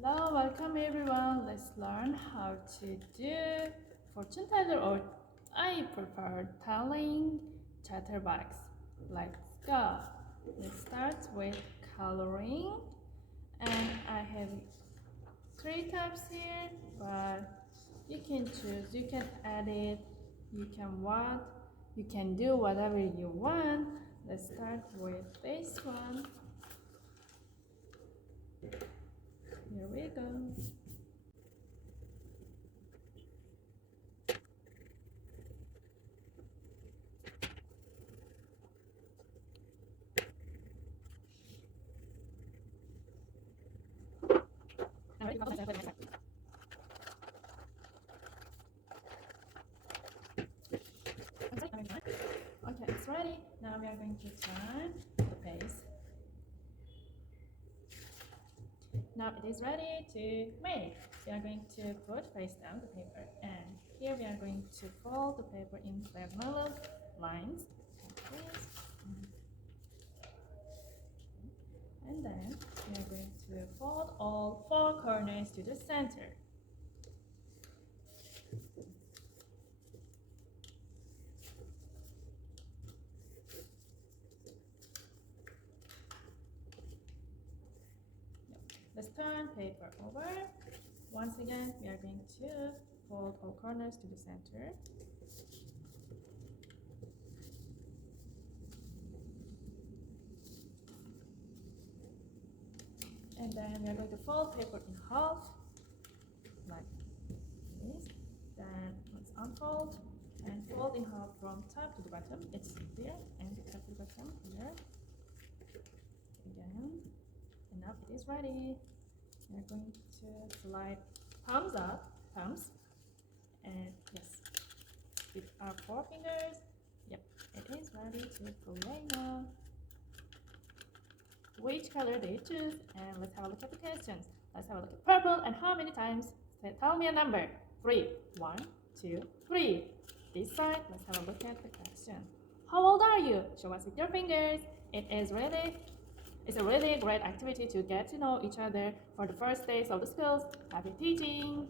Hello, welcome everyone. Let's learn how to do fortune teller, or I prefer telling chatterbox. Let's go. Let's start with coloring, and I have 3 types here, but you can choose. You can edit. You can do whatever you want. Let's start with this one. Here we go. Okay, it's ready. Now we are going to turn the page. Now it is ready to make. We are going to put face down the paper, and here we are going to fold the paper in diagonal lines like this. And then we are going to fold all 4 corners to the center. Let's turn paper over. Once again, we are going to fold all corners to the center. And then we are going to fold paper in half, like this. Then let's unfold and fold in half from top to the bottom. It's here, and top to the bottom here. Again. And now it is ready. We are going to slide thumbs up, thumbs, and yes, with our 4 fingers. Yep, it is ready to play now. Which color do you choose? And let's have a look at the questions. Let's have a look at purple, and how many times? Tell me a number. 3. 1, 2, 3. This side, let's have a look at the question. How old are you? Show us with your fingers. It's a really great activity to get to know each other for the first days of the schools. Happy teaching!